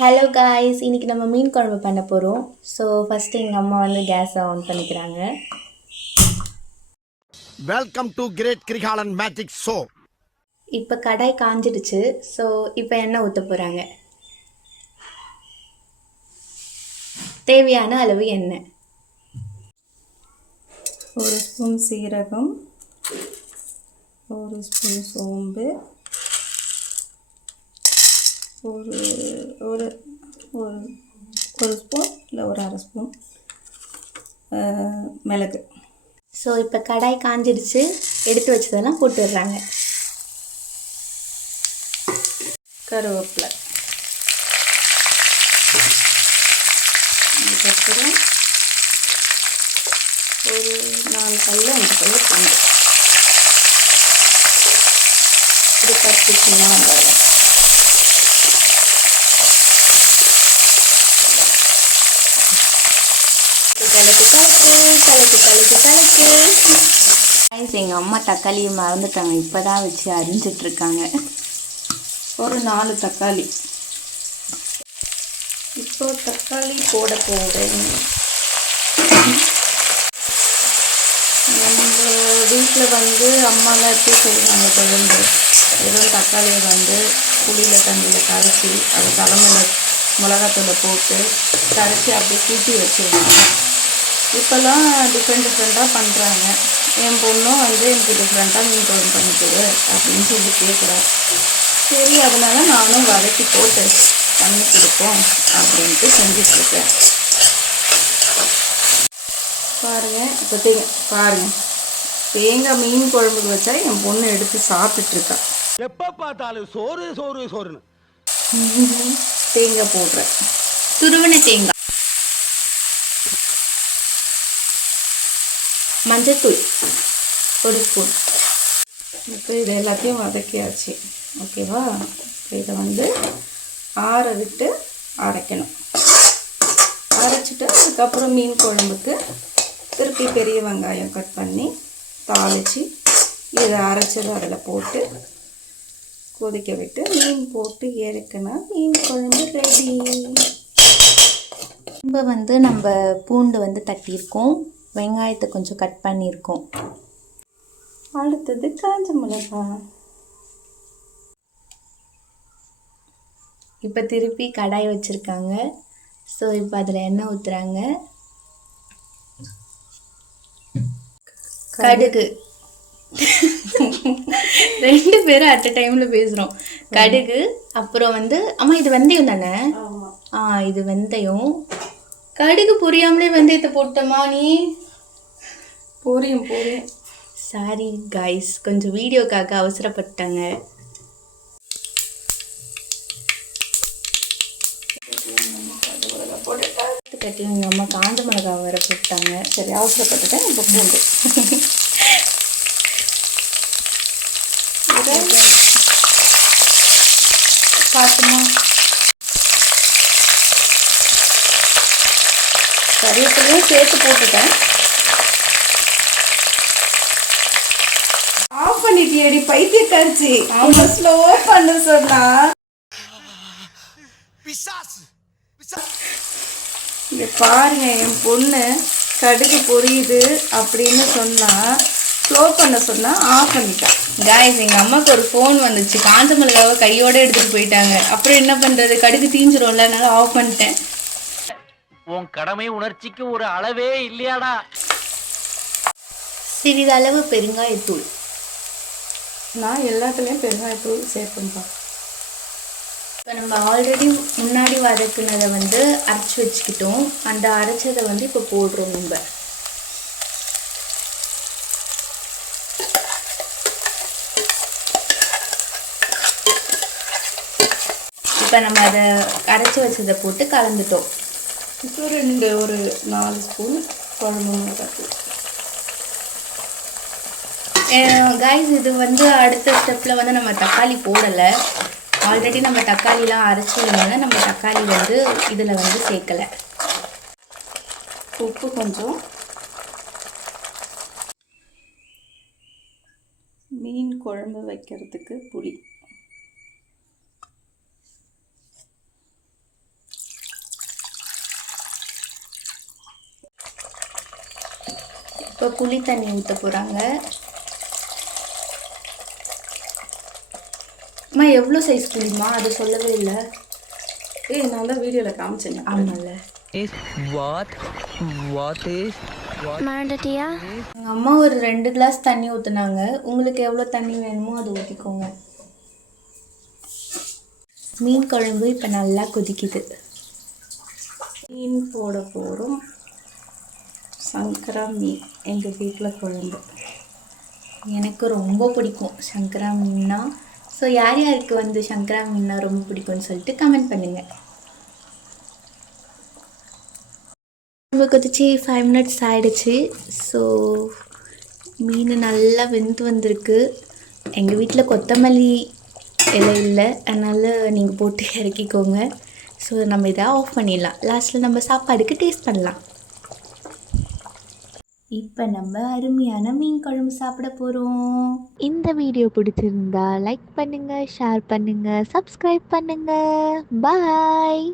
Hello guys, இன்றைக்கி நம்ம மீன் குழம்பு பண்ண போகிறோம். ஸோ ஃபஸ்ட்டு எங்கள் அம்மா வந்து கேஸை ஆன் பண்ணிக்கிறாங்க. Welcome to great Kirikalan magic show. இப்போ கடாய் காஞ்சிடுச்சு. ஸோ இப்போ எண்ணெய் ஊற்ற போகிறாங்க. தேவையான அளவு எண்ணெய். ஒரு ஸ்பூன் சீரகம், ஒரு ஸ்பூன் சோம்பு, ஒரு ஒரு ஒரு ஒரு ஸ்பூன் இல்லை ஒரு அரை ஸ்பூன் மிளகு. ஸோ இப்போ கடாய் காஞ்சிடுச்சு. எடுத்து வச்சதெல்லாம் போட்டுடுறாங்க. கருவேப்பிலை, அதுக்கப்புறம் ஒரு 4 பல்லு 5 பல்லு பூண்டு, ஒரு 10 சின்ன வெங்காயம், எங்கள் அம்மா தக்காளியை மறந்துட்டாங்க. இப்போ தான் வச்சு அரிஞ்சிட்ருக்காங்க. ஒரு 4 தக்காளி. இப்போ தக்காளி போட போகிறேன். நம்ம வீட்டில் அம்மாலாம் எப்படி செய்வாங்க குழம்பு, வெறும் தக்காளியை புளியில் தண்ணியில் கரைச்சி அது தலைமையில் மிளகாத்தூளை போட்டு கரைச்சி அப்படியே கூட்டி வச்சுருவாங்க. இப்போல்லாம் டிஃப்ரெண்ட்டாக பண்ணுறாங்க. என் பொண்ணும் எனக்கு டிஃப்ரெண்ட்டாக மீன் குழம்பு பண்ணிக்குது அப்படின்னு சொல்லி கேட்குறா. சரி, அதனால் நானும் வதக்கி போட்டு பண்ணி கொடுப்போம் அப்படின்ட்டு செஞ்சிட்ருக்கேன். பாருங்கள், இப்போ பாருங்கள், தேங்காய் மீன் குழம்புக்கு வச்சா என் பொண்ணு எடுத்து சாப்பிட்டுட்ருக்கா. எப்போ பார்த்தாலும் சோறு சோறு சோறுன்னு தேங்காய் போடுறேன், துருவன தேங்காய், மஞ்சத்தூள் ஒரு ஸ்பூன். இப்போ இது எல்லாத்தையும் வதக்கியாச்சு. ஓகேவா? இதை ஆற விட்டு அரைக்கணும். அரைச்சிட்டு அதுக்கப்புறம் மீன் குழம்புக்கு திருப்பி பெரிய வெங்காயம் கட் பண்ணி தாளித்து இதை அரைச்சது அதில் போட்டு கொதிக்க விட்டு மீன் போட்டு இறக்குனா மீன் குழம்பு ரெடி. இப்போ நம்ம பூண்டு தட்டியிருக்கோம், வெங்காயத்தை கொஞ்சம் கட் பண்ணியிருக்கோம். அடுத்தது காஞ்ச மிளகா. இப்போ திருப்பி கடாய் வச்சுருக்காங்க. ஸோ இப்போ அதில் எண்ணெய் ஊற்றுறாங்க. கடுகு. 2 பேரும் அட் அ டைமில் பேசுகிறோம். கடுகு, அப்புறம் அம்மா இது வெந்தயம் தானே? இது வெந்தயம். கடுகு பொரியாமலே வெந்தயத்தை போட்டோமா நீ? பொரியும். சாரி கைஸ், கொஞ்சம் வீடியோக்காக அவசரப்பட்டாங்க. கட்டி எங்கள் அம்மா காஞ்ச மிளகா வர போட்டாங்க. சரி, அவசரப்பட்டுட்டேன். இப்போ பூண்டு பார்த்துமா. கறிவேப்பிலையும் சேர்த்து போட்டுட்டேன். ஆஃப் பண்ணிட்டியடி பைத்தியக்காரிச்சி. அவங்க ஸ்லோ பண்ண சொன்னா. இங்க பாருங்க, என் பொண்ணு கடுகு பொரியுது அப்படின்னு சொன்னா, ஸ்லோ பண்ண சொன்னா ஆஃப் பண்ணிட்டா. காய்ஸ், எங்கள் அம்மாவுக்கு ஒரு ஃபோன் வந்துச்சு. காஞ்ச மிளகாவை கையோடு எடுத்துகிட்டு போயிட்டாங்க. அப்புறம் என்ன பண்ணுறது, கடுகு தீஞ்சிரும்ல, அதனால ஆஃப் பண்ணிட்டேன். உன் கடமை உணர்ச்சிக்கு ஒரு அளவே இல்லையாடா. சிறிதளவு பெருங்காயத்தூள். நான் எல்லாத்துலேயும் பெருங்காயத்தூள் சேர்ப்பேன்ப்பா. இப்போ நம்ம ஆல்ரெடி முன்னாடி வதக்குனதை அரைச்சி வச்சுக்கிட்டோம். அந்த அரைச்சதை இப்போ போடுறோம். நம்ம இப்போ நம்ம அதை அரைச்சி வச்சதை போட்டு கலந்துட்டோம். இப்போ ஒரு 4 ஸ்பூன் குழம்பு மிளகாத்தூள். காய்ஸ், இது அடுத்த ஸ்டெப்பில் நம்ம தக்காளி போடலை. ஆல்ரெடி நம்ம தக்காளிலாம் அரைச்சதுனால நம்ம தக்காளி இதில் சேர்க்கலை. உப்பு கொஞ்சம். மீன் குழம்பு வைக்கிறதுக்கு புளி. இப்போ புளி தண்ணி ஊற்ற போகிறாங்க. அம்மா எவ்வளோ சைஸ் புளிமா அது சொல்லவே இல்லை. நான் தான் வீடியோவில் காமிச்சேங்க. ஆமாம்ல. மறந்துட்டியா? எங்கள் அம்மா ஒரு 2 கிளாஸ் தண்ணி ஊற்றுனாங்க. உங்களுக்கு எவ்வளோ தண்ணி வேணுமோ அதை ஊற்றிக்கோங்க. மீன் குழம்பு இப்போ நல்லா கொதிக்குது. மீன் போட போகிறோம். சங்கரா மீன் எங்கள் வீட்டில் குழம்பு. எனக்கு ரொம்ப பிடிக்கும் சங்கரா மீன்னா. ஸோ யார் யாருக்கு வந்து சங்கரா மீன்னா ரொம்ப பிடிக்கும்னு சொல்லிட்டு கமெண்ட் பண்ணுங்கள். குழம்பு கொதிச்சு 5 மினிட்ஸ் ஆகிடுச்சு. ஸோ மீன் நல்லா வெந்து வந்திருக்கு. எங்கள் வீட்டில் கொத்தமல்லி இலை இல்லை, அதனால் நீங்கள் போட்டு இறக்கிக்கோங்க. ஸோ நம்ம இதை ஆஃப் பண்ணிடலாம். லாஸ்ட்டில் நம்ம சாப்பாடுக்கு டேஸ்ட் பண்ணலாம். இப்போ நம்ம அருமையான மீன் குழம்பு சாப்பிட போகிறோம். இந்த வீடியோ பிடிச்சிருந்தா லைக் பண்ணுங்க, ஷேர் பண்ணுங்க, சப்ஸ்கிரைப் பண்ணுங்க. பாய்.